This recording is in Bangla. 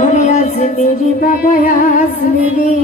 ওরে আজ মেরি বাবা আজ মেরি।